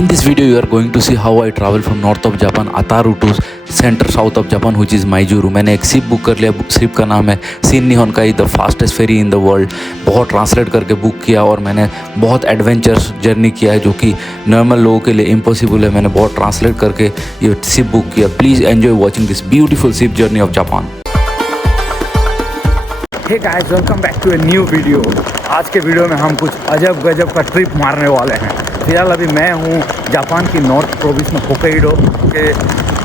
In this video, you are going to see how I travel from north of Japan Ataru to center south of Japan, which is Maizuru. मैंने एक ship book कर लिया. Ship का नाम है Shin Nihonkai, the fastest ferry in the world. बहुत translate करके book किया और मैंने बहुत एडवेंचरस जर्नी किया है जो कि नॉर्मल लोगों के लिए इम्पॉसिबल है. मैंने बहुत ट्रांसलेट करके ये शिप बुक किया. Please enjoy watching this beautiful ship journey of Japan. Hey guys, welcome back to a new video. आज के वीडियो में हम कुछ अजब गजब का ट्रिप मारने वाले हैं. फिलहाल अभी मैं हूँ जापान की नॉर्थ प्रोविंस में होक्काइडो के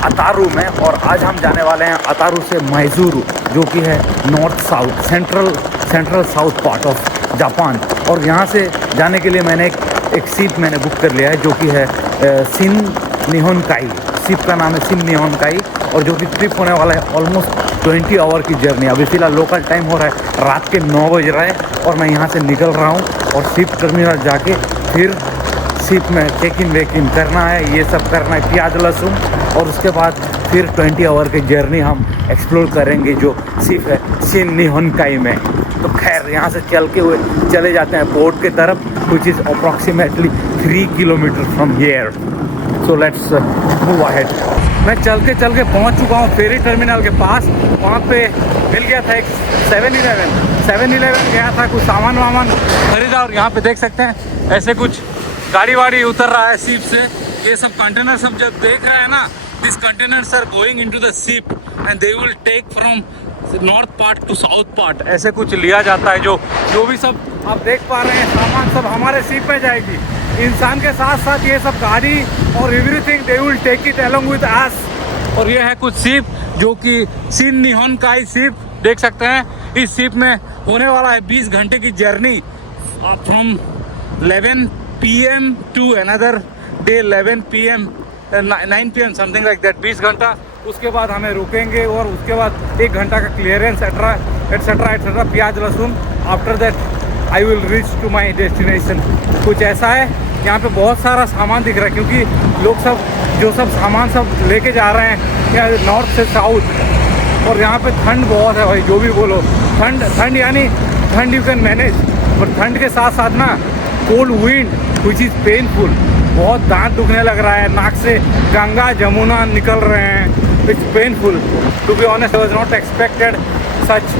अतारू में, और आज हम जाने वाले हैं अतारू से मैसूरू, जो कि है north south central south part of Japan. और यहाँ से जाने के लिए मैंने एक शिप मैंने बुक कर लिया है जो कि है शिन निहोन काई. शिप का नाम है शिन निहोन काई, और जो कि ट्रिप होने वाला है ऑलमोस्ट 20 आवर की जर्नी. अभी फ़िलहाल लोकल टाइम हो रहा है रात के 9 बज रहा है और मैं यहाँ से निकल रहा हूँ और शिप टर्मिनल जाके फिर शिप में चेक इन करना है, ये सब करना है, प्याज लहसुन, और उसके बाद फिर 20 आवर की जर्नी हम एक्सप्लोर करेंगे जो शिप है शिन निहोन काई में. तो खैर यहाँ से चले जाते हैं पोर्ट की तरफ, which is approximately 3 kilometre from here. So let's move ahead. मैं चल के पहुँच चुका हूँ फेरी टर्मिनल के पास. वहाँ पे मिल गया था एक 7-Eleven गया था, कुछ सामान खरीदा, और यहाँ पे देख सकते हैं ऐसे कुछ गाड़ी वाड़ी उतर रहा है शिप से. ये सब कंटेनर सब जब देख रहा है ना, this containers are going into the ship and they will take from north part to south part. ऐसे कुछ लिया जाता है. जो भी सब आप देख पा रहे हैं सामान सब हमारे शिप में जाएगी. इंसान के साथ साथ ये सब गाड़ी और everything they will take it along with us. और ये है कुछ शिप जो कि शिन निहोन काई शिप देख सकते हैं. इस शिप में होने वाला है 20 घंटे की journey from 11 PM to another day 11 PM 9 PM something like that. 20 घंटा. उसके बाद हमें रुकेंगे और उसके बाद 1 घंटा का क्लियरेंस एट्सेट्रा प्याज लहसुन. After that I will reach to my destination. कुछ ऐसा है. यहाँ पे बहुत सारा सामान दिख रहा है क्योंकि लोग सब सामान सब लेके जा रहे हैं नॉर्थ से साउथ. और यहाँ पे ठंड बहुत है भाई, जो भी बोलो. ठंड यानी ठंड यू कैन मैनेज, पर ठंड के साथ साथ ना cold wind which is painful. बहुत दांत दुखने लग रहा है, नाक से गंगा जमुना निकल रहे हैं. It's painful. To be honest, I was not expected such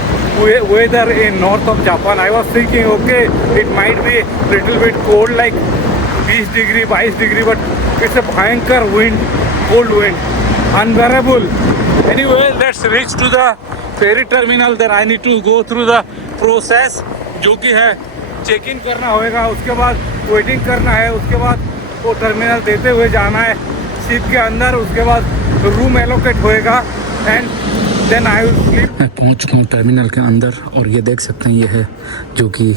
weather in north of Japan. I was thinking, okay, it might be little bit cold, like 20 degree, 22 degree, but it's a bhayankar wind, cold wind, unbearable. Anyway, let's reach to the ferry terminal. Then I need to go through the process, जो कि है check in करना होएगा, उसके बाद waiting करना है, उसके बाद वो टर्मिनल देते हुए जाना है शिप के अंदर. उसके बाद रूम एलोकेट होएगा and then I will sleep. मैं पहुंच चुका हूँ टर्मिनल के अंदर, और ये देख सकते हैं ये है जो कि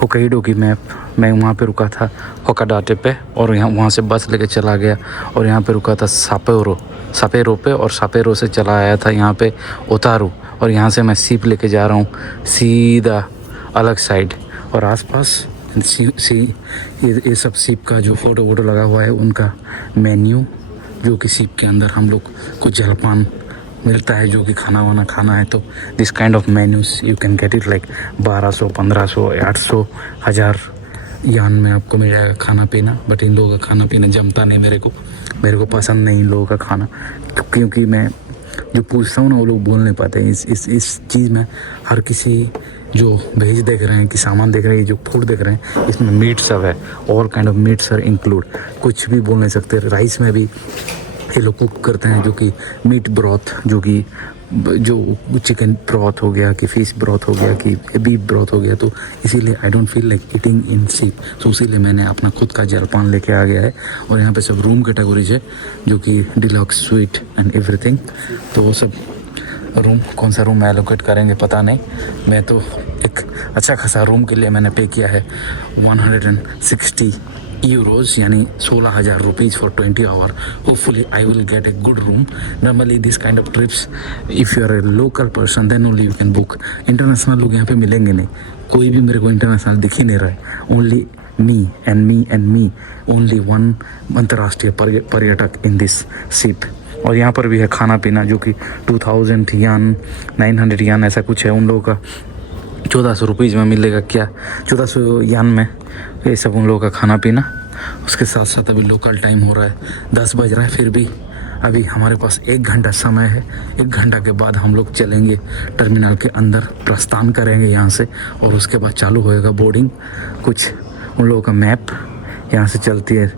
होक्काइडो की मैप. मैं वहाँ पे रुका था होकाडाटे पे, और वहाँ से बस लेके चला गया और यहाँ पे रुका था सापेरो पे, और सापेरो से चला आया था यहाँ पे ओतारू. और यहाँ से मैं शिप लेके जा रहा हूँ सीधा अलग साइड. और आसपास ये सब शिप का जो फोटो लगा हुआ है, उनका मेन्यू, जो कि शिप के अंदर हम लोग को जलपान मिलता है, जो कि खाना वाना खाना है. तो this kind of menus you can get it like 1200, 1500, 800, 1000 यान में आपको मिल जाएगा खाना पीना. बट इन लोगों का खाना पीना जमता नहीं मेरे को पसंद नहीं इन लोगों का खाना, क्योंकि मैं जो पूछता हूँ ना वो लोग बोल नहीं पाते. इस चीज़ में हर किसी जो भेज देख रहे हैं कि सामान देख रहे हैं, जो फूड देख रहे हैं, इसमें मीट सब है. All kind of meats are include. कुछ भी बोल नहीं सकते. राइस में भी ये लोग कुक करते हैं, जो कि मीट ब्रॉथ, जो चिकन ब्रॉथ हो गया, कि फिश ब्रॉथ हो गया, कि बीफ ब्रॉथ हो गया. तो इसीलिए I don't feel like eating in ship. तो इसीलिए मैंने अपना खुद का जलपान लेके आ गया है. और यहाँ पे सब रूम कैटेगरीज है, जो कि डिलक्स, स्वीट एंड एवरीथिंग. तो वो सब रूम, कौन सा रूम एलोकेट करेंगे पता नहीं. मैं तो एक अच्छा खासा रूम के लिए मैंने पे किया है 160 euros, यानी 16,000 rupees for 20 hour. Hopefully I will get a good room. Normally this kind of trips if you are a local person then only you can book. International लोग यहाँ पे मिलेंगे नहीं. कोई भी मेरे को इंटरनेशनल दिख ही नहीं रहा है. ओनली मी, ओनली वन अंतर्राष्ट्रीय पर्यटक इन दिस शिप. और यहाँ पर भी है खाना पीना, जो कि 2000 यान, 900 यान ऐसा कुछ है. उन लोगों का 1400 रुपीज़ में मिलेगा. क्या 1400 यान में ये सब उन लोगों का खाना पीना. उसके साथ साथ अभी लोकल टाइम हो रहा है 10 बज रहा है, फिर भी अभी हमारे पास 1 घंटा समय है। 1 घंटा के बाद हम लोग चलेंगे टर्मिनल के अंदर, प्रस्थान करेंगे यहाँ से, और उसके बाद चालू होएगा बोर्डिंग। कुछ उन लोगों का मैप यहाँ से चलती है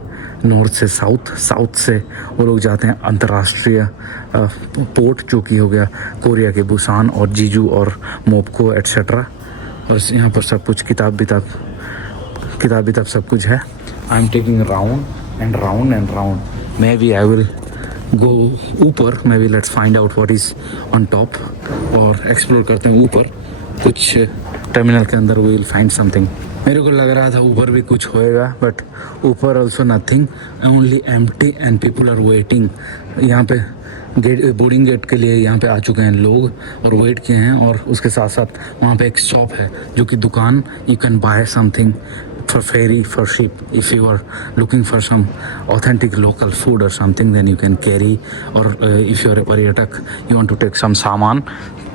नॉर्थ से साउथ, साउथ से वो लोग जाते हैं अंतर्राष्ट्रीय पोर्ट जो कि हो गया कोरिया के बुसान और जीजू और मोपको एट्सेट्रा। और यहाँ पर सब कुछ किताब विताब सब कुछ है। I am taking round and round and round. Maybe I will go ऊपर, maybe let's find out what is on top, और एक्सप्लोर करते हैं ऊपर। कुछ टर्मिनल के अंदर वी विल फाइंड समथिंग। मेरे को लग रहा था ऊपर भी कुछ होएगा, बट ऊपर also nothing, only empty and people are waiting. यहाँ पे गेट, बोर्डिंग गेट के लिए यहाँ पे आ चुके हैं लोग और वेट किए हैं। और उसके साथ साथ वहाँ पे एक शॉप है जो कि दुकान, you can buy something for ferry, for ship. If you are looking for some authentic local food or something, then you can carry. Or if you are a paryatak, you want to take some saman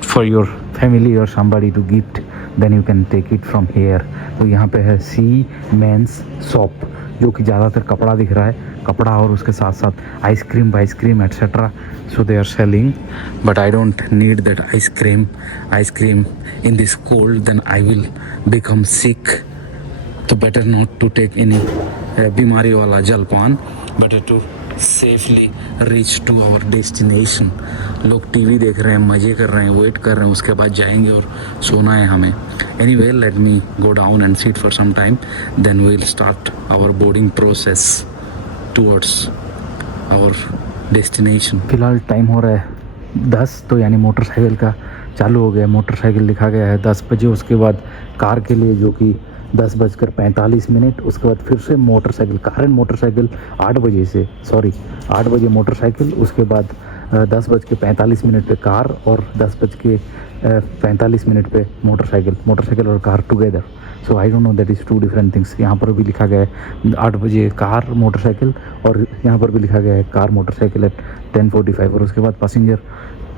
for your family or somebody to gift, then you can take it from here. तो यहाँ पे है सी mains shop, जो कि ज़्यादातर कपड़ा दिख रहा है, कपड़ा और उसके साथ साथ ice cream etcetera. So they are selling, but I don't need that ice cream in this cold, then I will become sick. तो better not to take any बीमारी वाला जलपान, better to safely reach to our destination. लोग TV देख रहे हैं, मज़े कर रहे हैं, वेट कर रहे हैं, उसके बाद जाएंगे और सोना है हमें. Anyway, let me go down and sit for some time, then we will start our boarding process towards our destination. फिलहाल टाइम हो रहा है 10, तो यानी मोटरसाइकिल का चालू हो गया. मोटरसाइकिल लिखा गया है 10 बजे. उसके बाद कार के लिए जो कि 10:45, उसके बाद फिर से मोटरसाइकिल, कार एंड मोटरसाइकिल 8 बजे मोटरसाइकिल, उसके बाद 10:45 पे कार और 10:45 पे मोटरसाइकिल और car together. So I don't no, that is 2 different things. यहाँ पर भी लिखा गया है 8 बजे कार मोटरसाइकिल, और यहाँ पर भी लिखा गया है कार मोटरसाइकिल एट 10:45, और उसके बाद पैसेंजर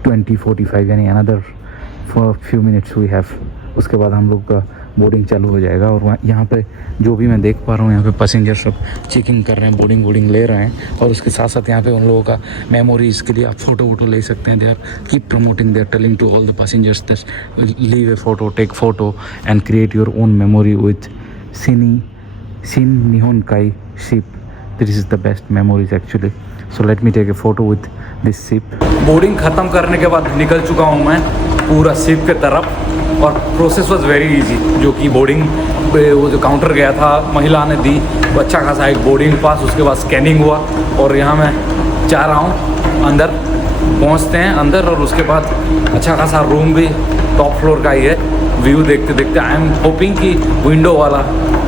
20:45, यानी another few minutes we have. उसके बाद हम लोग का बोर्डिंग चालू हो जाएगा. और यहाँ पे जो भी मैं देख पा रहा हूँ, यहाँ पे पैसेंजर सब चेकिंग कर रहे हैं, बोर्डिंग ले रहे हैं. और उसके साथ साथ यहाँ पे उन लोगों का मेमोरीज़ के लिए आप फोटो ले सकते हैं. They are keep promoting, they are telling to all the passengers that leave a photo, take photo and create your own memory with Shin निहोन काई ship. This is the best memories actually. So let me take a photo with this ship. Boarding ख़त्म करने के बाद निकल चुका हूँ मैं पूरा शिप के तरफ, और प्रोसेस वॉज वेरी इजी. जो कि बोर्डिंग पे वो जो काउंटर गया था, महिला ने दी वो अच्छा खासा एक बोर्डिंग पास. उसके बाद स्कैनिंग हुआ, और यहाँ मैं जा रहा हूँ अंदर. पहुँचते हैं अंदर, और उसके बाद अच्छा खासा रूम भी टॉप फ्लोर का ही है. व्यू देखते देखते आई एम होपिंग कि विंडो वाला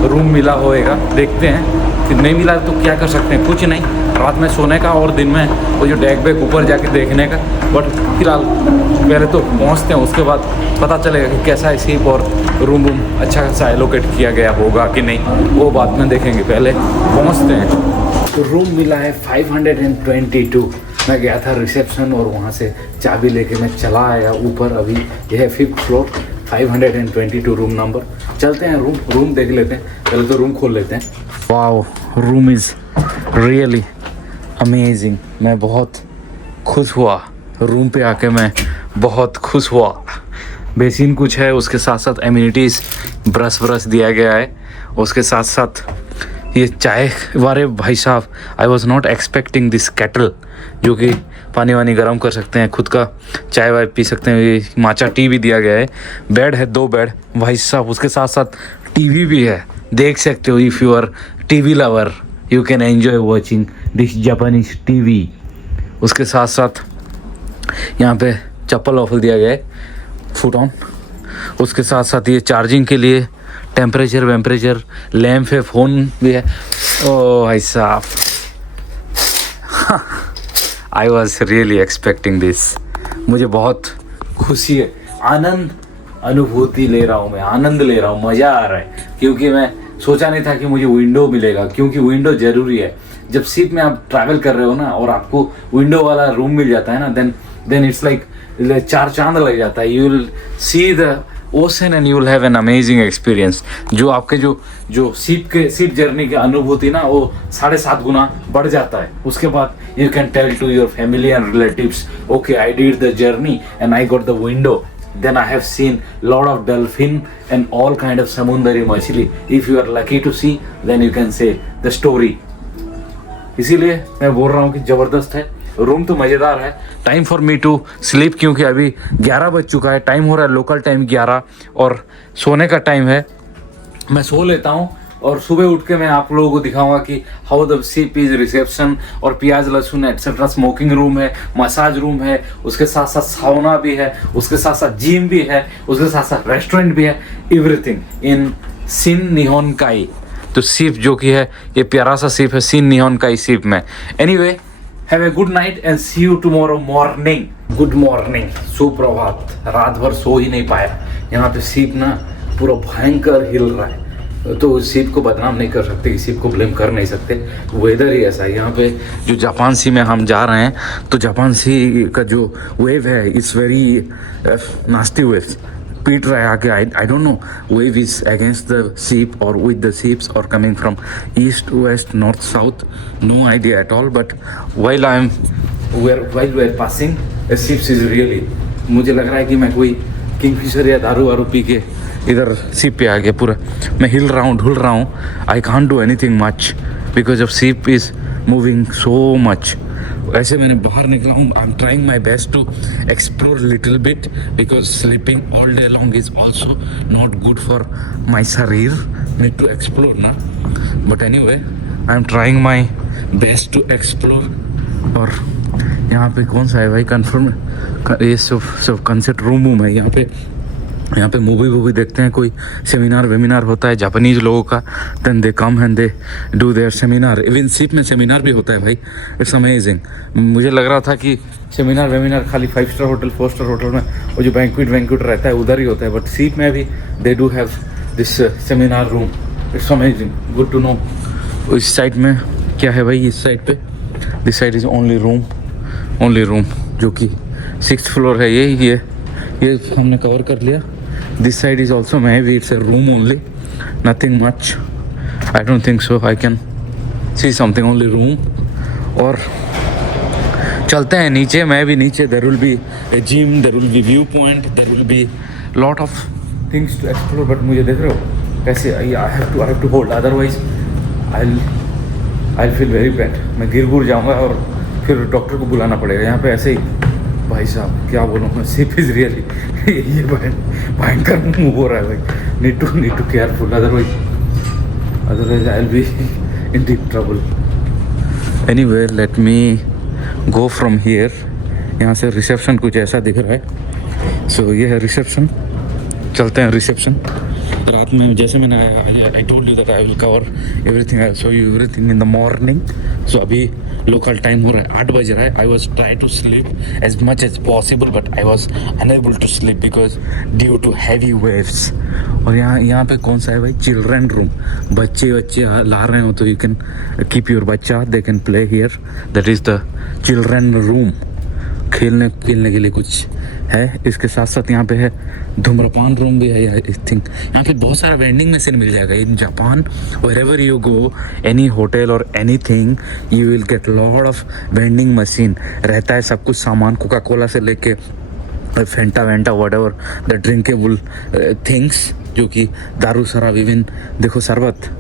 रूम मिला होएगा. देखते हैं कि नहीं मिला तो क्या कर सकते हैं, कुछ नहीं, रात में सोने का और दिन में वो जो डेक बैक ऊपर जाके देखने का. बट फिलहाल पहले तो पहुंचते हैं, उसके बाद पता चलेगा कि कैसा है शिप और रूम अच्छा खासा एलोकेट किया गया होगा कि नहीं, वो बाद में देखेंगे. पहले पहुंचते हैं. तो रूम मिला है 522. मैं गया था रिसेप्शन और वहाँ से चाबी लेके मैं चला आया ऊपर. अभी यह है 5th फ्लोर, 522 रूम नंबर. चलते हैं रूम देख लेते हैं. पहले तो रूम खोल लेते हैं. Wow, room is really amazing. मैं बहुत खुश हुआ रूम पे आके, मैं बहुत खुश हुआ. बेसिन कुछ है, उसके साथ साथ एम्यूनिटीज़, ब्रश दिया गया है. उसके साथ साथ ये चाय वाले भाई साहब, I was not expecting this kettle, जो कि पानी वानी गर्म कर सकते हैं, खुद का चाय वाय पी सकते हैं. ये माचा टी भी दिया गया है. बेड है 2 बेड भाई साहब. उसके साथ साथ टीवी भी है, देख सकते हो. If you are TV lover, you can enjoy watching this Japanese TV. उसके साथ साथ यहाँ पे चप्पल ऑफर दिया गया है, फुट ऑन. उसके साथ साथ ये चार्जिंग के लिए टेम्परेचर लैम्प है, फ़ोन भी है. ओ भाई साहब, I was really expecting this. मुझे बहुत खुशी है, अनुभूति ले रहा हूँ मैं, आनंद ले रहा हूँ, मज़ा आ रहा है. क्योंकि मैं सोचा नहीं था कि मुझे विंडो मिलेगा, क्योंकि विंडो ज़रूरी है. जब शिप में आप ट्रैवल कर रहे हो ना, और आपको विंडो वाला रूम मिल जाता है ना, देन इट्स लाइक 4 चांद लग जाता है. You will see the ocean and you will have an amazing experience. जो आपके जो शिप जर्नी की अनुभूति ना वो 7.5 गुना बढ़ जाता है। उसके बाद you can tell to your family and relatives, okay I did the journey and I got the window, then I have seen lot of dolphin and all kind of samundari मछली। if you are lucky to see then you can say the story। इसीलिए मैं बोल रहा हूँ कि जबरदस्त है, room तो मज़ेदार है। Time for me to sleep, क्योंकि अभी 11 बज चुका है, टाइम हो रहा है लोकल टाइम 11 और सोने का टाइम है। मैं सो लेता हूँ और सुबह उठ के मैं आप लोगों को दिखाऊंगा कि how the ship is reception और प्याज लहसुन एक्सेट्रा, स्मोकिंग रूम है, मसाज रूम है, उसके साथ साथ साउना भी है, उसके साथ साथ जिम भी है, उसके साथ साथ रेस्टोरेंट भी है, एवरीथिंग इन सिन निहोन काई। तो शिप जो कि है ये प्यारा सा शिप है सिन निहोन काई शिप में। Anyway have a good night and see you tomorrow morning. Good morning, सुप्रभात। रात भर सो ही नहीं पाया, यहाँ पे शिप ना पूरा भयंकर हिल रहा है, तो शिप को बदनाम नहीं कर सकते, शिप को ब्लेम कर नहीं सकते, वेदर ही ऐसा है। यहाँ पे जो जापान सी में हम जा रहे हैं तो जापान सी का जो वेव है इट्स वेरी नास्टी वेव्स, पीट रहा है आके। I don't know wave is against the ship और विद द शिप्स और coming from east west north south, no idea at all. But while we are passing the ships is really, मुझे लग रहा है कि मैं कोई किंगफिशर या दारू वारू पी के इधर शिप पे आ गया। पूरा मैं हिल रहा हूँ, ढुल रहा हूँ। I can't do anything much because of ship is moving so much. ऐसे मैंने बाहर निकला हूँ, I am trying my best to explore little bit because sleeping all day long is also not good for my शरीर, need to explore ना। But anyway I am trying my best to explore. और यहाँ पे कौन सा है भाई, confirm ये सब कंसर्ट रूम है। यहाँ पे मूवी देखते हैं, कोई सेमिनार वेमिनार होता है जापानीज लोगों का, then they come and they do their seminar. Even ship में सेमिनार भी होता है भाई, इट्स अमेजिंग। मुझे लग रहा था कि सेमिनार वेमिनार खाली 5 स्टार होटल 4 स्टार होटल में वो जो बैंक्वेट रहता है उधर ही होता है, बट शिप में भी they do have this seminar room, it's amazing, good to know. इस साइड में क्या है भाई, इस साइड पे this side is only room जो कि 6th फ्लोर है। ये हमने कवर कर लिया। This side is also maybe it's a room only, nothing much. I don't think so. I can see something, only room. और चलते हैं नीचे, मैं भी नीचे। There will be a gym, there will be viewpoint, there will be lot of things to explore. But मुझे देख रहे हो कैसे, I have to hold, otherwise I'll feel very bad. मैं गिर जाऊँगा और फिर डॉक्टर को बुलाना पड़ेगा। यहाँ पे ऐसे ही भाई साहब क्या बोलूँ मैं, शिप इज़ रियली ये भयंकर मूव हो रहा है भाई। Need to careful, otherwise I will be in deep trouble. Anyway let me go from here. यहाँ से रिसेप्शन कुछ ऐसा दिख रहा है। सो ये है रिसेप्शन, चलते हैं रिसेप्शन। रात में जैसे मैंने I told you that I will cover everything, I show you everything in the morning. So अभी लोकल टाइम हो रहा है, 8 बज रहा है। I was try to sleep as much as possible but I was unable to sleep because due to heavy waves. और यहाँ पे कौन सा है भाई, चिल्ड्रन रूम। बच्चे ला रहे हो तो यू कैन कीप योर बच्चा, they can play here, that is the children room. खेलने के लिए कुछ है। इसके साथ साथ यहाँ पे है धूम्रपान रूम भी है। आई थिंक यहाँ पे बहुत सारा वेंडिंग मशीन मिल जाएगा in Japan. Wherever you go, any hotel और anything, you will get lot of vending machine रहता है। सब कुछ सामान, कोका कोला से लेके फेंटा वेंटा व्हाटएवर द ड्रिंकेबल थिंग्स, जो कि दारू शराब, इवन देखो शरबत,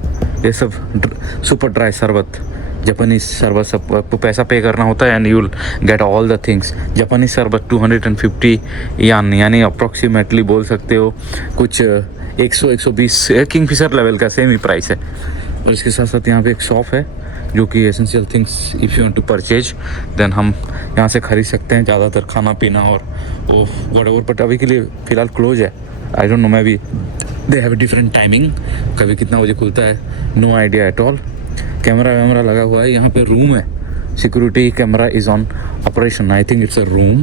ये सब सुपर ड्राई शरबत, जापानीज शरबत, सब आपको पैसा पे करना होता है and you will get all the things. Japanese शरबत 250 यानी अप्रॉक्सीमेटली बोल सकते हो कुछ 100-120 किंगफिशर लेवल का सेम ही प्राइस है। और इसके साथ साथ यहाँ पे एक शॉप है जो कि essential things if you want to purchase then हम यहाँ से खरीद सकते हैं ज़्यादातर खाना पीना और वो व्हाटएवर। बट अभी के लिए फ़िलहाल क्लोज है। I don't know, maybe they have different timing, कभी कितना बजे खुलता है, no idea at all. Camera वैमरा लगा हुआ है। यहाँ पे रूम है, security camera is on operation. I think it's a room,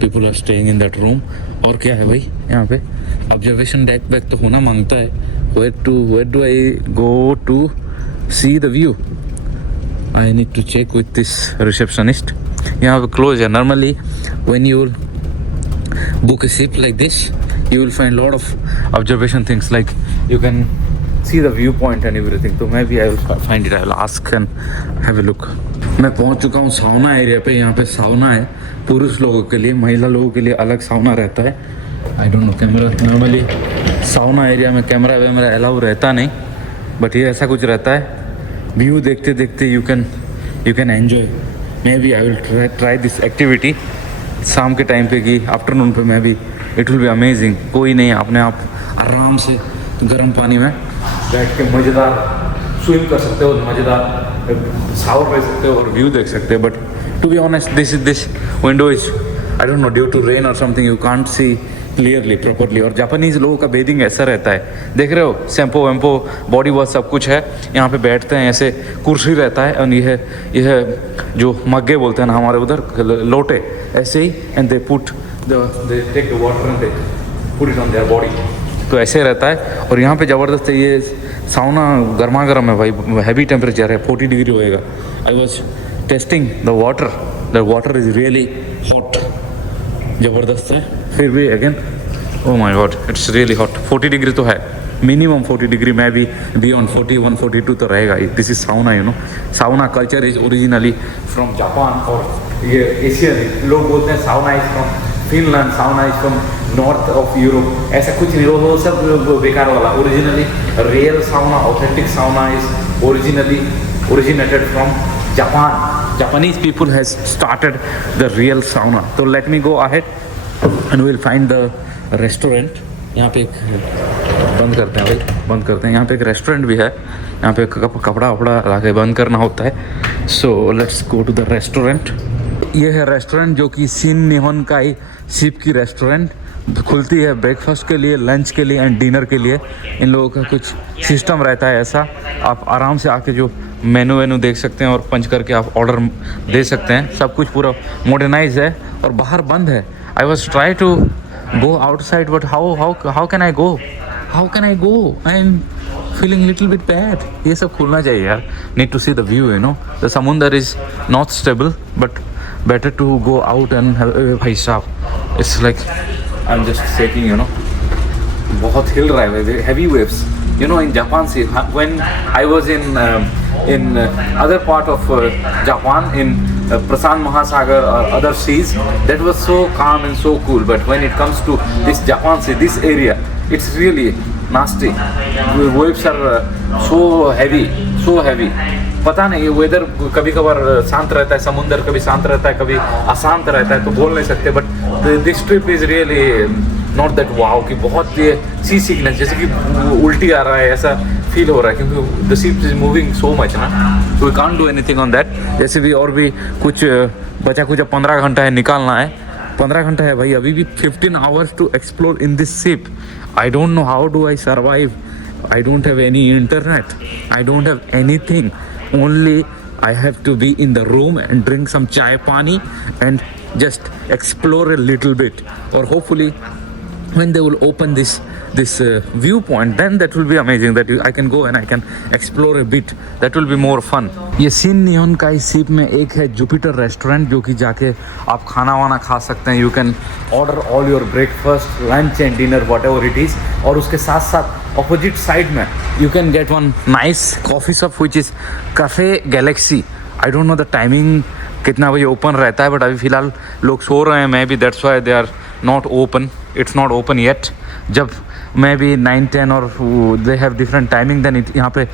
people are staying in that room. और क्या है भाई यहाँ पे, ऑब्जर्वेशन डेक बैक तो होना मांगता है। Where do I go to see the view? I need to check with this receptionist. यहाँ पे क्लोज है। Normally when you book a ship like this, you will find lot of observation things like you can see the viewpoint and everything. तो मैं भी I will find it, I will ask and have a look. मैं पहुंच चुका हूँ साउना area पे. यहाँ पे साउना है पुरुष लोगों के लिए, महिला लोगों के लिए अलग साउना रहता है. I don't know, camera normally sauna area में कैमरा वैमरा अलाउ रहता नहीं, बट ये ऐसा कुछ रहता है. व्यू देखते देखते you can enjoy. Maybe I will try this activity शाम के टाइम पे कि आफ्टरनून पे मैं भी. It will be amazing. कोई नहीं, अपने आप आराम से गर्म पानी में बैठ के मज़ेदार स्विम कर सकते हो, मज़ेदार शावर ले सकते हो और व्यू देख सकते हो. But to be honest this window is I don't know due to rain और something you can't see clearly properly. और जापानीज़ लोगों का बेदिंग ऐसा रहता है, देख रहे हो, शैम्पू वैम्पू बॉडी वॉश सब कुछ है. यहाँ पे बैठते हैं, ऐसे कुर्सी रहता है और यह जो मग्गे बोलते हैं ना हमारे उधर, लोटे ऐसे ही. And they take the water and they put it on their body. तो ऐसे रहता है. और यहाँ पे ज़बरदस्त है, ये साउना गर्मा गर्म है भाई, हैवी टेम्परेचर है, 40 डिग्री होएगा. I was testing the water is really hot. ज़बरदस्त है. फिर भी again oh my God it's really hot. 40 degree तो है, मिनिमम 40 डिग्री, मैं भी बियॉन्ड 41 42 तो रहेगा. This is sauna, you know. Sauna culture is originally from Japan. और ये एशियन लोग बोलते हैं sauna is from Finland, sauna is from north of Europe. ऐसा कुछ नहीं, वो सब बेकार वाला. Originally real sauna, authentic sauna is originated from Japan. Japanese people has started the real sauna. So let me go ahead and we'll find the restaurant. यहाँ पे एक बंद करते हैं भाई, बंद करते हैं. यहाँ पे एक रेस्टोरेंट भी है, यहाँ पे कपड़ा वपड़ा ला के बंद करना होता है. So let's go to the restaurant. ये है रेस्टोरेंट जो कि सिन निहोन काई शिप की रेस्टोरेंट. खुलती है ब्रेकफास्ट के लिए, लंच के लिए एंड डिनर के लिए. इन लोगों का कुछ सिस्टम रहता है ऐसा, आप आराम से आके जो मेनू वेनू देख सकते हैं और पंच करके आप ऑर्डर दे सकते हैं. सब कुछ पूरा मॉडर्नाइज है और बाहर बंद है. I was try to go outside but how can I go. I am feeling little bit bad. ये सब खुलना चाहिए यार. Need to see the view, you know. The samundar is not stable but better to go out and भाई साहब it's like I am just shaking, you know. बहुत हिल रहा है, heavy waves. You know, in Japan, see, when I was in other part of Japan, in Prasan Mahasagar or other seas, that was so calm and so cool. But when it comes to this Japan sea, this area, it's really nasty. The waves are so heavy. पता नहीं, weather कभी कभार शांत रहता है, समुंदर कभी शांत रहता है, कभी अशांत रहता है, तो बोल नहीं सकते. But this trip is really not that wow कि बहुत ये सी सिकनेस जैसे कि उल्टी आ रहा है ऐसा फील हो रहा है, क्योंकि the ship is moving so much ना. So we can't do anything on that. जैसे भी और भी कुछ बचा कुछ 15 घंटा है निकालना है. 15 घंटा है भाई, अभी भी 15 hours to explore in this ship. I don't know how do I survive. I don't have any internet. I don't have anything. Only I have to be in the room and drink some chai pani and just explore a little bit. Or hopefully when they will open this viewpoint, then that will be amazing, that I can go and I can explore a bit. That will be more fun. ये सिन निहोन काई ship में एक है Jupiter restaurant, जो कि जाके आप खाना वाना खा सकते हैं. You can order all your breakfast, lunch and dinner what ever it is. और उसके साथ साथ ऑपोजिट साइड में you can get one nice coffee shop which is cafe Galaxy. I don't know the timing कितना बजे open रहता है, but अभी फ़िलहाल लोग सो रहे हैं. मैं भी that's why they are not open. It's not open yet. जब मैं भी 9-10 और they have different timing then यहाँ पे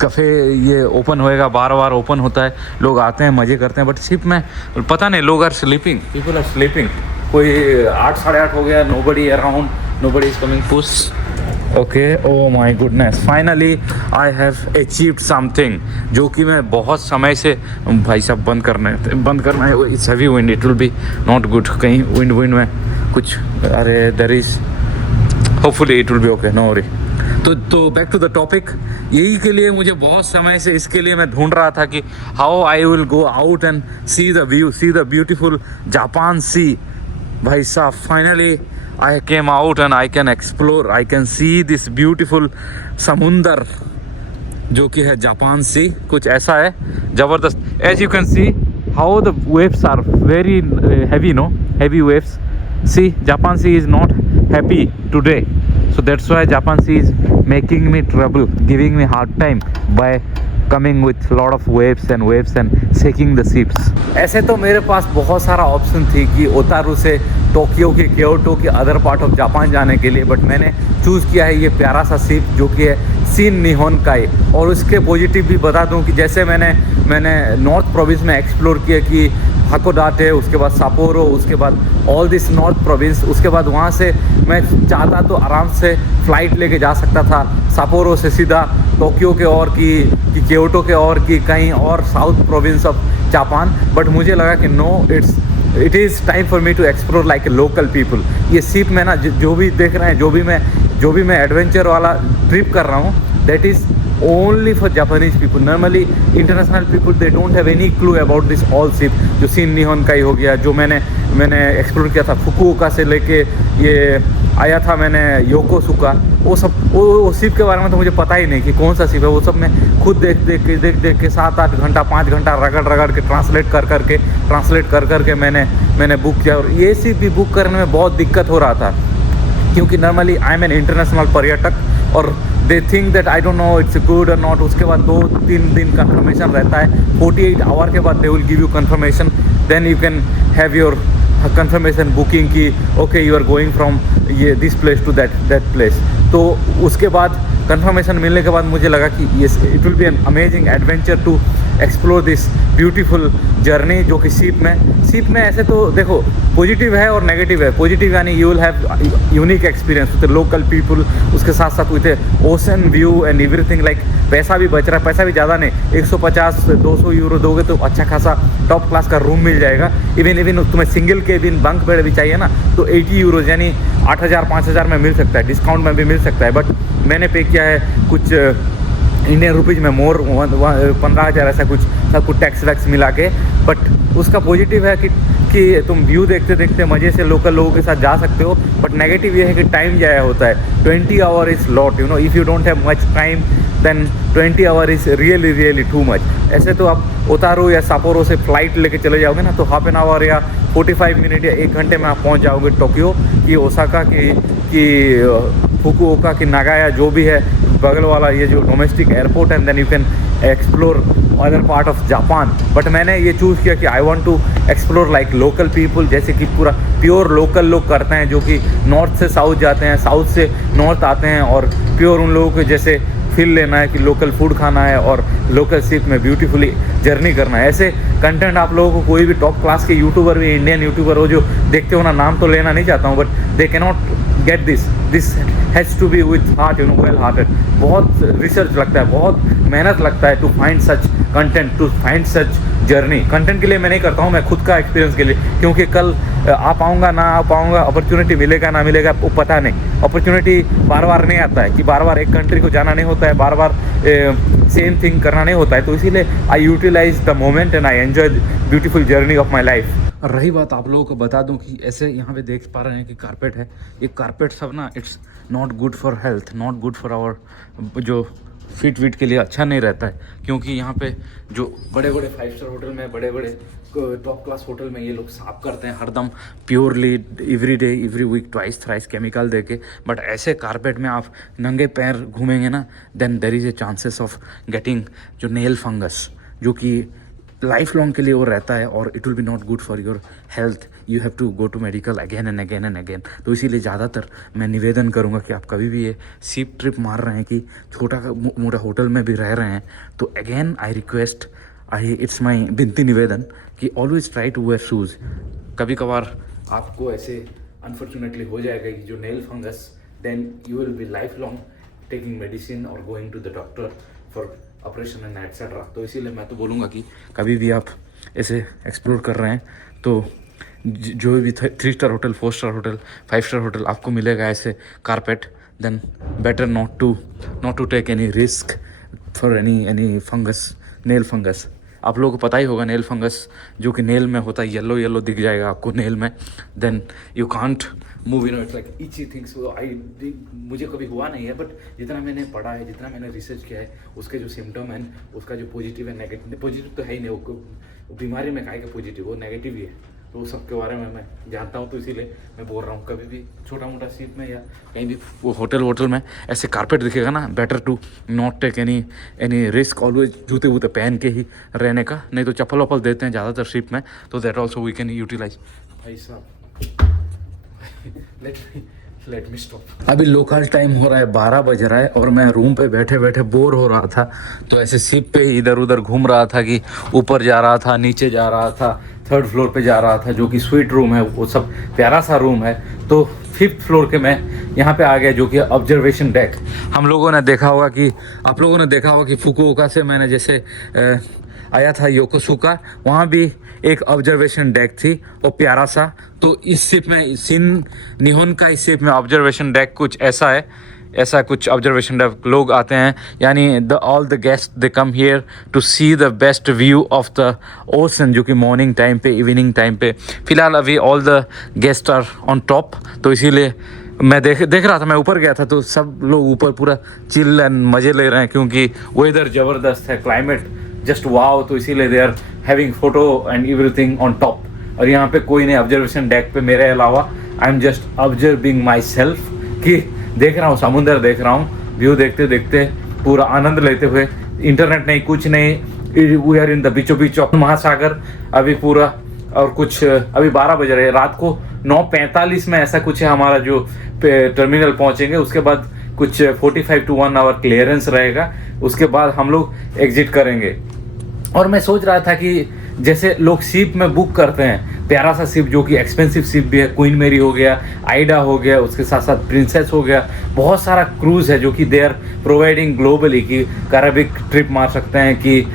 कैफ़े ये ओपन होएगा. बार ओपन होता है, लोग आते हैं मज़े करते हैं. बट शिप में पता नहीं, लोग are sleeping, people are sleeping. कोई 8 साढ़े 8 हो गया, nobody around, nobody is coming push. Okay, oh my goodness, finally I have achieved something जो कि मैं बहुत समय से भाई साहब बंद करना है. It's heavy wind, it will be not good. कहीं विंड में कुछ, अरे there is, hopefully it will be okay, no worry. So back to the topic. यही के लिए मुझे बहुत समय से, इसके लिए मैं ढूंढ रहा था कि how I will go out and see the view, see the beautiful Japan sea. भाई साहब, finally I came out and I can explore, I can see this beautiful समुंदर जो कि है जापान सी. कुछ ऐसा है ज़बरदस्त. As you can see how the waves are very heavy, no, heavy waves. See, Japan Sea is not happy today. So that's why Japan Sea is making me trouble, giving me hard time by coming with lot of waves and shaking the ships. ऐसे तो मेरे पास बहुत सारा option थी कि ओतारू से Tokyo की Kyoto के अदर पार्ट ऑफ जापान जाने के लिए, बट मैंने चूज़ किया है ये प्यारा सा शिप जो कि है सिन निहोन काई। और उसके पॉजिटिव भी बता दूं कि जैसे मैंने नॉर्थ प्रोविंस में एक्सप्लोर किया कि हाकोडाटे, उसके बाद सापोरो, उसके बाद ऑल दिस नॉर्थ प्रोविंस, उसके बाद वहाँ से मैं चाहता तो आराम से फ़्लाइट लेके जा सकता था सापोरो से सीधा टोक्यो के और कि क्योटो के और कि कहीं और south province of Japan. But मुझे लगा कि no, it is time for me to explore like a local people. ये शिप में ना जो भी देख रहे हैं, जो भी मैं एडवेंचर वाला ट्रिप कर रहा हूँ, that is only for Japanese people. Normally international people they don't have any clue about this all ship जो सिन निहोन काई हो गया, जो मैंने एक्सप्लोर किया था फुकुओका से लेके ये आया था मैंने योकोसुका, वो शिप के बारे में तो मुझे पता ही नहीं कि कौन सा शिप है। वो सब मैं खुद देख के 7-8 घंटा 5 घंटा रगड़ के ट्रांसलेट कर करके मैंने बुक किया। और ये शिप भी बुक करने में बहुत दिक्कत हो रहा था क्योंकि normally I am an international पर्यटक और they think that I don't no it's good और नॉट। उसके बाद 2-3 दिन कंफर्मेशन रहता है, 48 आवर के बाद they will give you confirmation, then you can have your confirmation booking की okay you are going from ये this place to that place. तो उसके बाद कंफर्मेशन मिलने के बाद मुझे लगा कि ये it will be an amazing adventure to explore this beautiful journey जो कि शिप में ऐसे तो देखो पॉजिटिव है और नेगेटिव है। पॉजिटिव यानी you will have unique experience with local people, उसके साथ साथ with ocean view and everything. Like पैसा भी बच रहा है, पैसा भी ज़्यादा नहीं, 150-200 यूरो दोगे तो अच्छा खासा टॉप क्लास का रूम मिल जाएगा। इवन तुम्हें सिंगल केबिन बंक बेड भी चाहिए ना तो 80 यूरो यानी 8,000-5,000 में मिल सकता है, डिस्काउंट में भी मिल सकता है। बट मैंने पे किया है कुछ इंडियन रुपीज़ में मोर 15,000 ऐसा कुछ, सब कुछ टैक्स वैक्स मिला के। बट उसका पॉजिटिव है कि तुम व्यू देखते मज़े से लोकल लोगों के साथ जा सकते हो। बट नेगेटिव ये है कि टाइम ज़ाया होता है। 20 hour is lot, you know, if you don't have much time then 20 hour is really too much. ऐसे तो आप ओतारू या सापोरो से फ़्लाइट लेके चले जाओगे ना तो हाफ एन आवर या 45 मिनट या 1 घंटे में आप पहुंच जाओगे टोक्यो की, ओसाका की फुकुओका की, नागाया जो भी है बगल वाला ये जो डोमेस्टिक एयरपोर्ट है, then you can explore other part of Japan. But मैंने ये चूज़ किया कि I want to explore like local people, जैसे कि पूरा प्योर लोकल लोग करते हैं जो कि नॉर्थ से साउथ जाते हैं, साउथ से नॉर्थ आते हैं, और प्योर उन लोगों के जैसे फील लेना है कि लोकल फूड खाना है और लोकल शिप में ब्यूटीफुली जर्नी करना है। ऐसे कंटेंट आप लोगों को कोई भी टॉप क्लास के यूट्यूबर भी, इंडियन यूट्यूबर हो जो देखते हो ना, नाम तो लेना नहीं चाहता हूँ, but they can not get this has to be with heart, you know, well hearted. बहुत रिसर्च लगता है, बहुत मेहनत लगता है to find such content, to find such journey. Content के लिए मैं नहीं करता हूँ, मैं खुद का एक्सपीरियंस के लिए, क्योंकि कल आ पाऊँगा ना आ पाऊँगा, अपॉर्चुनिटी मिलेगा ना मिलेगा वो पता नहीं। अपॉर्चुनिटी बार बार नहीं आता है कि बार बार एक कंट्री को जाना नहीं होता है, बार बार सेम थिंग करना नहीं होता है। तो इसीलिए I utilise the moment and I enjoy beautiful journey of my life. रही बात, आप लोगों को बता दूं कि ऐसे यहाँ पे देख पा रहे हैं कि कारपेट है, ये कारपेट सब ना it's not good for health, not good for our जो फिट वीट के लिए अच्छा नहीं रहता है। क्योंकि यहाँ पे जो बड़े 5 स्टार होटल में, बड़े टॉप क्लास होटल में ये लोग साफ करते हैं हरदम purely, every day, every week, twice thrice chemical देके। बट ऐसे कारपेट में आप नंगे पैर घूमेंगे ना, then there is a chances of getting जो नेल फंगस, जो कि लाइफ लॉन्ग के लिए वो रहता है और it will be not good for your health. You have to go to medical again and again. तो इसीलिए ज़्यादातर मैं निवेदन करूँगा कि आप कभी भी ये शिप ट्रिप मार रहे हैं कि छोटा मोटा होटल में भी रह रहे हैं, तो again I request, it's my विनती निवेदन कि always try to wear shoes. कभी कभार आपको ऐसे अनफॉर्चुनेटली हो जाएगा कि जो nail fungus, then you will be life long taking medicine और going to the doctor for operation and etcetera. तो इसीलिए मैं तो बोलूँगा कि कभी भी आप ऐसे एक्सप्लोर कर रहे हैं तो जो भी 3 star hotel, 4 star hotel, 5 star hotel आपको मिलेगा ऐसे carpet, then better not to take any risk for any fungus, nail fungus. आप लोगों को पता ही होगा नेल फंगस जो कि नेल में होता है, येलो दिख जाएगा आपको नेल में, then you can't move, you know, it's like itchy things. मुझे कभी हुआ नहीं है, बट जितना मैंने पढ़ा है, जितना मैंने रिसर्च किया है, उसके जो सिम्टम हैं, उसका जो पॉजिटिव है नेगेटिव, पॉजिटिव तो है ही नहीं, वो बीमारी में काहे का पॉजिटिव, वो नेगेटिव ही है। तो सब के बारे में मैं जानता हूँ, तो इसीलिए मैं बोल रहा हूँ कभी भी छोटा मोटा सीट में या कहीं भी वो होटल में ऐसे कारपेट दिखेगा ना, better to not take any risk, always जूते वूते पहन के ही रहने का। नहीं तो चप्पल वप्पल देते हैं ज़्यादातर शिप में, तो that also we can utilize. भाई साहब लेट मी स्टॉप। अभी लोकल टाइम हो रहा है 12 बज रहा है और मैं रूम पे बैठे बैठे बोर हो रहा था, तो ऐसे शिप पे इधर उधर घूम रहा था कि ऊपर जा रहा था, नीचे जा रहा था, 3rd फ्लोर पे जा रहा था जो कि स्वीट रूम है, वो सब प्यारा सा रूम है। तो 5th फ्लोर के मैं यहाँ पे आ गया जो कि ऑब्जर्वेशन डेक। हम लोगों ने देखा होगा कि आप लोगों ने देखा होगा कि फुकुओका से मैंने जैसे आया था योकोसुका, वहाँ भी एक ऑब्जर्वेशन डेक थी और प्यारा सा। तो इस शिप में सिन निहोन का इस शिप में ऑब्जर्वेशन डेक कुछ ऐसा है, ऐसा कुछ ऑब्जर्वेशन डेक लोग आते हैं, यानी all the guest they come here to see the best view of the ocean, जो कि मॉर्निंग टाइम पे, इवनिंग टाइम पे। फिलहाल अभी all the guest are on top, तो इसीलिए मैं देख रहा था, मैं ऊपर गया था तो सब लोग ऊपर पूरा चिल एंड मज़े ले रहे हैं क्योंकि वेदर ज़बरदस्त है, क्लाइमेट जस्ट वाओ, तो इसीलिए they are having photo and everything on top. और यहाँ पे कोई नहीं ऑब्जर्वेशन डेक पे मेरे अलावा, आई am just observing my self कि देख रहा हूँ, समुंदर देख रहा हूँ, व्यू देखते देखते पूरा आनंद लेते हुए। इंटरनेट नहीं, कुछ नहीं, वी आर इन द बीचों बीच ऑफ महासागर अभी पूरा। और कुछ अभी 12 बज रहे हैं रात को, 9:45 में ऐसा कुछ है हमारा जो टर्मिनल पहुँचेंगे। उसके बाद कुछ 45 to 1 आवर क्लियरेंस रहेगा, उसके बाद हम लोग एग्जिट करेंगे। और मैं सोच रहा था कि जैसे लोग शिप में बुक करते हैं, प्यारा सा शिप जो कि एक्सपेंसिव शिप भी है, क्वीन मेरी हो गया, आइडा हो गया, उसके साथ साथ प्रिंसेस हो गया, बहुत सारा क्रूज़ है जो कि दे आर प्रोवाइडिंग ग्लोबली, कि कैरेबिक ट्रिप मार सकते हैं, कि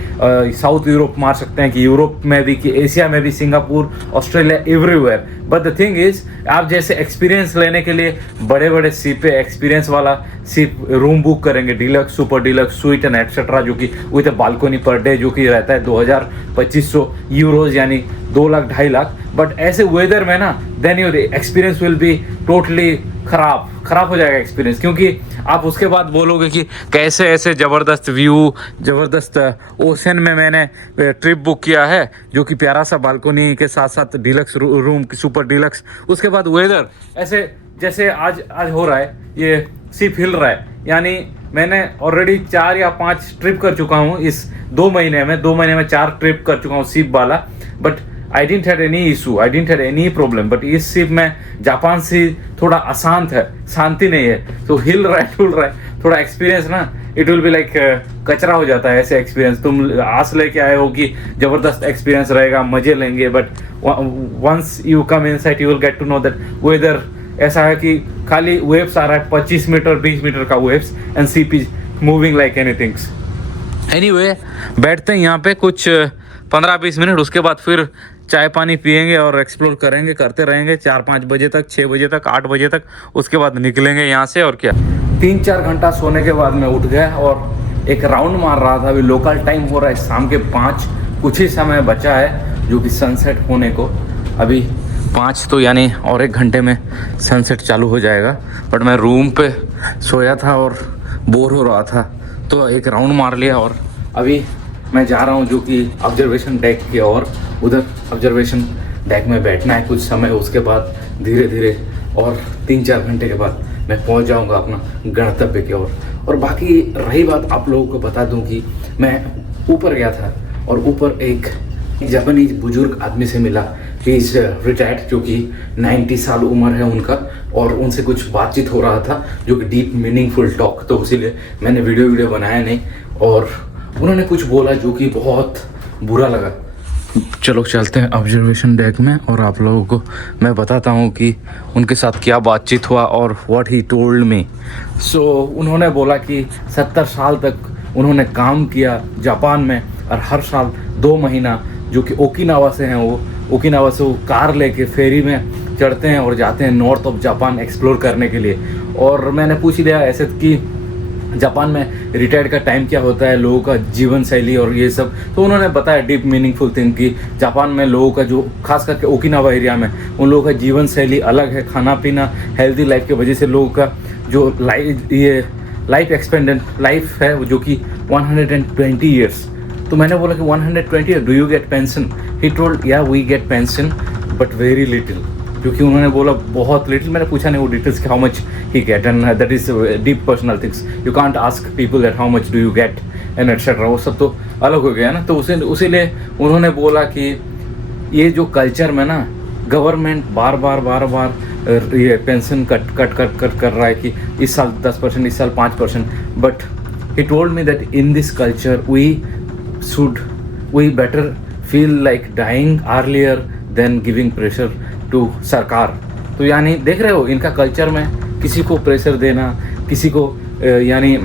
साउथ यूरोप मार सकते हैं, कि यूरोप में भी, कि एशिया में भी, Singapore, Australia, everywhere. But the thing is, आप जैसे एक्सपीरियंस लेने के लिए बड़े बड़े शिप पे एक्सपीरियंस वाला शिप रूम बुक करेंगे, deluxe, super deluxe, sweet and etcetera, जो कि विद बालकोनी पर डे जो कि रहता है 2,2500 यूरोज, यानी 2 लाख 2.5 लाख। बट ऐसे वेदर में ना, then your experience will be totally खराब हो जाएगा एक्सपीरियंस, क्योंकि आप उसके बाद बोलोगे कि कैसे ऐसे ज़बरदस्त व्यू, ज़बरदस्त ओशन में मैंने ट्रिप बुक किया है, जो कि प्यारा सा बालकोनी के साथ साथ डिलक्स रूम, सुपर डिलक्स। उसके बाद वेदर ऐसे जैसे आज हो रहा है, ये शिप हिल रहा है, यानी मैंने ऑलरेडी 4 या 5 ट्रिप कर चुका हूँ इस 2 महीने में। 2 महीने में 4 ट्रिप कर चुका हूँ शिप वाला, but I didn't had any issue, I didn't had any problem. But इस शिप में जापान से थोड़ा अशांत है, शांति नहीं है, तो हिल रहा है, टूल रहा है, थोड़ा एक्सपीरियंस ना, इट विल बी लाइक कचरा हो जाता है ऐसे एक्सपीरियंस। तुम आस लेके आए हो कि ज़बरदस्त एक्सपीरियंस रहेगा, मज़े लेंगे, but once you come inside you will get to know that weather ऐसा है कि खाली वेव्स आ रहा है, 25 मीटर 20 मीटर का waves, and ship is moving like anythings. Anyway, बैठते हैं यहाँ पे कुछ 15-20 मिनट, उसके बाद फिर चाय पानी पियेंगे और एक्सप्लोर करेंगे, करते रहेंगे 4-5 बजे तक, 6 बजे तक, 8 बजे तक। उसके बाद निकलेंगे यहाँ से। और क्या, 3-4 घंटा सोने के बाद मैं उठ गया और एक राउंड मार रहा था। अभी लोकल टाइम हो रहा है शाम के 5, कुछ ही समय बचा है जो कि सनसेट होने को। अभी 5 तो यानी और 1 घंटे में सनसेट चालू हो जाएगा। बट मैं रूम पे सोया था और बोर हो रहा था, तो एक राउंड मार लिया और अभी मैं जा रहा हूँ जो कि ऑब्जर्वेशन डेक की ओर। उधर ऑब्जर्वेशन डेक में बैठना है कुछ समय, उसके बाद धीरे धीरे और 3-4 घंटे के बाद मैं पहुँच जाऊँगा अपना गंतव्य की ओर। और बाकी रही बात, आप लोगों को बता दूँ कि मैं ऊपर गया था और ऊपर एक जापानीज बुजुर्ग आदमी से मिला। ही इज़ रिटायर्ड, जो कि 90 साल उम्र है उनका, और उनसे कुछ बातचीत हो रहा था जो कि डीप मीनिंगफुल टॉक, तो इसीलिए मैंने वीडियो बनाया नहीं। और उन्होंने कुछ बोला जो कि बहुत बुरा लगा। चलो चलते हैं ऑब्जर्वेशन डेक में और आप लोगों को मैं बताता हूँ कि उनके साथ क्या बातचीत हुआ और व्हाट ही टोल्ड मी। सो उन्होंने बोला कि 70 साल तक उन्होंने काम किया जापान में, और हर साल 2 महीना जो कि ओकिनावा से हैं, वो ओकिनावा से वो कार लेके फेरी में चढ़ते हैं और जाते हैं नॉर्थ ऑफ जापान एक्सप्लोर करने के लिए। और मैंने पूछ लिया ऐसे कि जापान में रिटायर्ड का टाइम क्या होता है, लोगों का जीवन शैली और ये सब। तो उन्होंने बताया डीप मीनिंगफुल थिंग कि जापान में लोगों का जो, खास करके ओकिनावा एरिया में, उन लोगों का जीवन शैली अलग है। खाना पीना, हेल्दी लाइफ की वजह से लोगों का जो लाइफ एक्सपेंडेंट लाइफ है वो जो कि 120 ईयर्स। तो मैंने बोला कि 120 year, do you get pension? He told yeah we get pension, but very little, क्योंकि उन्होंने बोला बहुत लिटिल। मैंने पूछा नहीं वो details how much he get, and that is deep personal things, you can't ask people that how much do you get and etcetera, वो सब तो अलग हो गया ना। तो उसीलिए उन्होंने बोला कि ये जो कल्चर में ना गवर्नमेंट बार बार ये पेंशन कट कर रहा है कि इस साल 10%, इस साल 5%, but he told me that in this culture we better feel like dying earlier than giving pressure to सरकार। तो यानी देख रहे हो इनका कल्चर में किसी को प्रेशर देना, किसी को यानी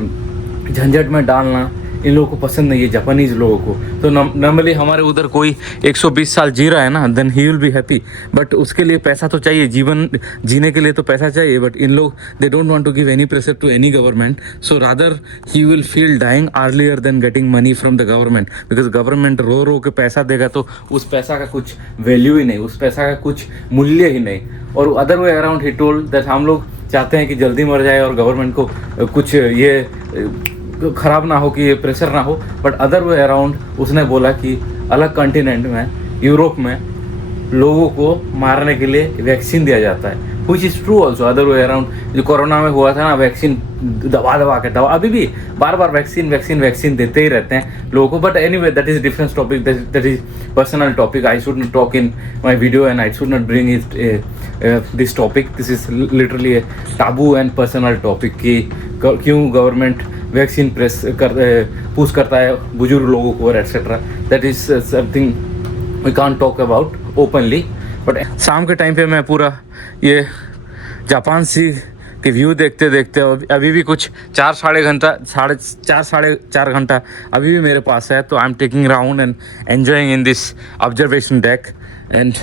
झंझट में डालना इन लोगों को पसंद नहीं है, जापानीज लोगों को। तो नॉर्मली हमारे उधर कोई 120 साल जी रहा है ना, then he will be happy, but उसके लिए पैसा तो चाहिए, जीवन जीने के लिए तो पैसा चाहिए। बट इन लोग they don't want to give any pressure to any government, so rather he will feel dying earlier than getting money from the government, because government रो के पैसा देगा तो उस पैसा का कुछ वैल्यू ही नहीं, उस पैसा का कुछ मूल्य ही नहीं। और other way around he told that हम लोग चाहते हैं कि जल्दी मर जाए और गवर्नमेंट को कुछ ये खराब ना हो, कि ये प्रेशर ना हो, बट अदर वे अराउंड उसने बोला कि अलग कॉन्टिनेंट में, यूरोप में लोगों को मारने के लिए वैक्सीन दिया जाता है, which is true also other way around. जो कोरोना में हुआ था ना, वैक्सीन दबा के अभी भी बार वैक्सीन देते ही रहते हैं लोगों को। But any way that is different topic, that is personal topic, I should not talk in my video and I should not bring it this topic, this is literally A Abu and personal topic कि क्यों government vaccine push करता है बुजुर्ग लोगों को और etcetera. That is something we can't talk about openly. But शाम के टाइम पे मैं पूरा ये जापान सी के व्यू देखते अभी भी कुछ 4 साढ़े चार घंटा अभी भी मेरे पास है, तो आई am taking round and enjoying in this observation deck. And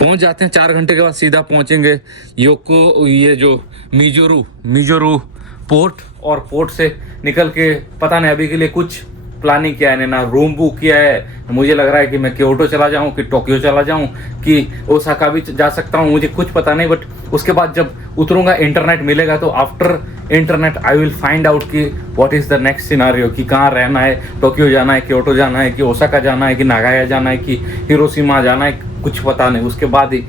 पहुंच जाते हैं 4 घंटे के बाद, सीधा पहुंचेंगे योको, ये जो मिजोरू पोर्ट, और पोर्ट से निकल के पता नहीं अभी के लिए कुछ प्लानिंग किया है, ना रूम बुक किया है। मुझे लग रहा है कि मैं क्योटो चला जाऊं, कि टोक्यो चला जाऊं, कि ओसाका भी जा सकता हूं, मुझे कुछ पता नहीं। बट उसके बाद जब उतरूंगा इंटरनेट मिलेगा, तो after internet I will find out कि what is the next scenario, कि कहाँ रहना है, टोक्यो जाना है, क्योटो जाना है, कि ओसाका जाना है, कि नागाया जाना है, कि हिरोशिमा जाना है, कुछ पता नहीं। उसके बाद ही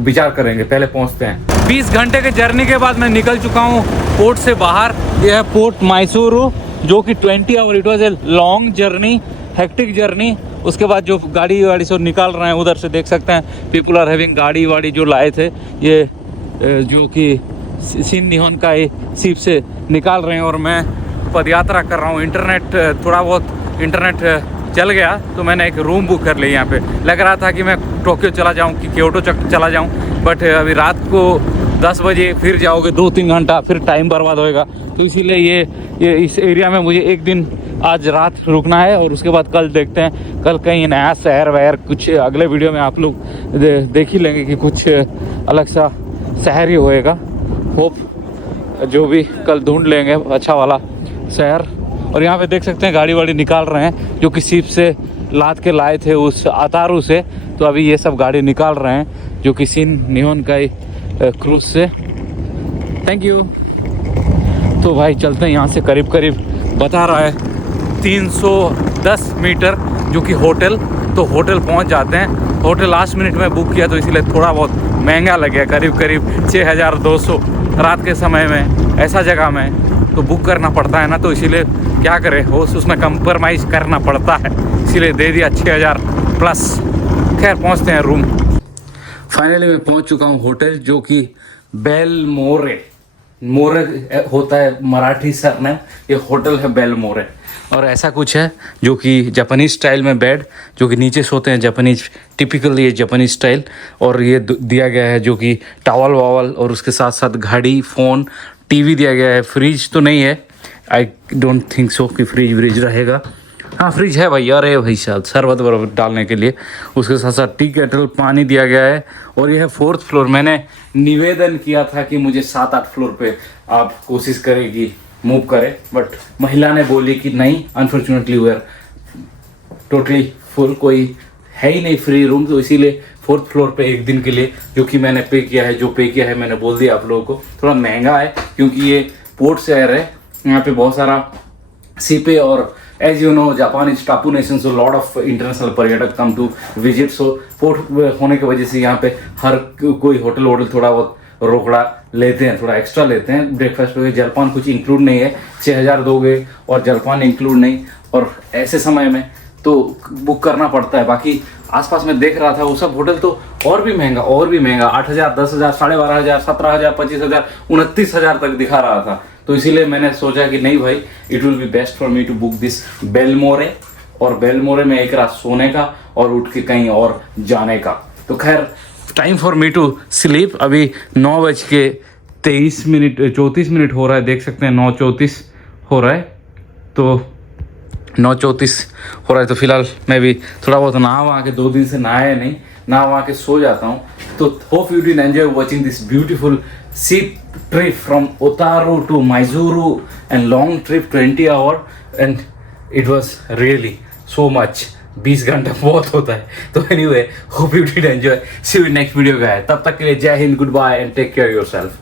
विचार करेंगे, पहले पहुँचते हैं। 20 घंटे के जर्नी के बाद मैं निकल चुका हूँ पोर्ट से बाहर। यह है पोर्ट मैसूरू, जो कि 20 hour, it was a long journey, hectic journey. उसके बाद जो गाड़ी से निकाल रहे हैं, उधर से देख सकते हैं पीपल आर हैविंग गाड़ी जो लाए थे, ये जो कि सिन निहोन का शिप से निकाल रहे हैं, और मैं पदयात्रा कर रहा हूँ। इंटरनेट थोड़ा बहुत इंटरनेट चल गया, तो मैंने एक रूम बुक कर लिया यहाँ पे। लग रहा था कि मैं टोक्यो चला जाऊँ, कि क्योटो चला जाऊँ, बट अभी रात को 10 बजे फिर जाओगे 2-3 घंटा, फिर टाइम बर्बाद होएगा। तो इसीलिए ये इस एरिया में मुझे एक दिन आज रात रुकना है, और उसके बाद कल देखते हैं, कल कहीं नया शहर वहर कुछ अगले वीडियो में आप लोग देख ही लेंगे कि कुछ अलग सा शहर ही होएगा। होप जो भी कल ढूंढ लेंगे अच्छा वाला शहर। और यहाँ पे देख सकते हैं गाड़ी निकाल रहे हैं, जो कि शिप से लाद के लाए थे उस अतारू से। तो अभी ये सब गाड़ी निकाल रहे हैं, जो कि सिन निहोन का क्रूज से। Thank you. तो भाई चलते हैं यहाँ से, करीब बता रहा है 310 मीटर, जो कि होटल। तो होटल पहुँच जाते हैं। होटल लास्ट मिनट में बुक किया, तो इसीलिए थोड़ा बहुत महंगा लग गया, करीब 6200 रात के समय में ऐसा जगह में तो बुक करना पड़ता है ना। तो इसीलिए क्या करें, उसमें कंप्रोमाइज़ करना पड़ता है, इसीलिए दे दिया 6000 प्लस। खैर पहुँचते हैं रूम। फाइनली मैं पहुंच चुका हूं होटल, जो कि बेलमोरे होता है मराठी सरनेम, ये होटल है बेलमोरे। और ऐसा कुछ है, जो कि जापानीज स्टाइल में बेड, जो कि नीचे सोते हैं जापानीज, टिपिकल ये जापानीज स्टाइल। और ये दिया गया है जो कि टावल वावल, और उसके साथ साथ घड़ी, फ़ोन, टीवी दिया गया है। फ्रिज तो नहीं है, आई डोंट थिंक सो कि फ्रिज रहेगा। हाँ फ्रिज है भाई, अरे भाई साहब शरबत वरबत डालने के लिए। उसके साथ साथ टी केटल, पानी दिया गया है। और यह है 4th फ्लोर। मैंने निवेदन किया था कि मुझे 7-8 फ्लोर पे आप कोशिश करेगी मूव करें, बट महिला ने बोली कि नहीं, unfortunately we are totally full, कोई है ही नहीं फ्री रूम। तो इसीलिए 4th फ्लोर पे एक दिन के लिए, जो कि मैंने पे किया है, जो पे किया है मैंने बोल दिया आप लोगों को। थोड़ा महंगा है, क्योंकि ये पोर्ट शहर है, यहाँ पे बहुत सारा शिपें और As you know, Japan is टापू nation, so lot of international पर्यटक come to visit. So port होने की वजह से यहाँ पे हर कोई होटल थोड़ा बहुत रोकड़ा लेते हैं, थोड़ा एक्स्ट्रा लेते हैं ब्रेकफास्ट पे। जलपान कुछ इंक्लूड नहीं है, 6,000 दोगे और जलपान इंक्लूड नहीं, और ऐसे समय में तो बुक करना पड़ता है। बाकी आसपास में देख रहा था वो सब होटल तो और भी महंगा 8,000, 10,000, 12,500, 17,000, 25,000, 29,000 तक दिखा रहा था। तो इसीलिए मैंने सोचा कि नहीं भाई, it will be best for me to book this Belmore, और बेलमोरे में एक रात सोने का और उठ के कहीं और जाने का। तो खैर, time for me to sleep. अभी 9:34 हो रहा है, देख सकते हैं 9:34 हो रहा है। तो 9:34 हो रहा है, तो फिलहाल मैं भी थोड़ा बहुत नहा वहाँ के, 2 दिन से नहाया नहीं, नहा वहाँ के सो जाता हूँ। तो hope you did enjoy watching this beautiful sea trip from Otaru to Maizuru and long trip 20 hour, and it was really so much. 20 घंटा बहुत होता है। तो anyway, hope you did enjoy. See you next video guys. तब तक के लिए जय हिंद, goodbye and take care yourself.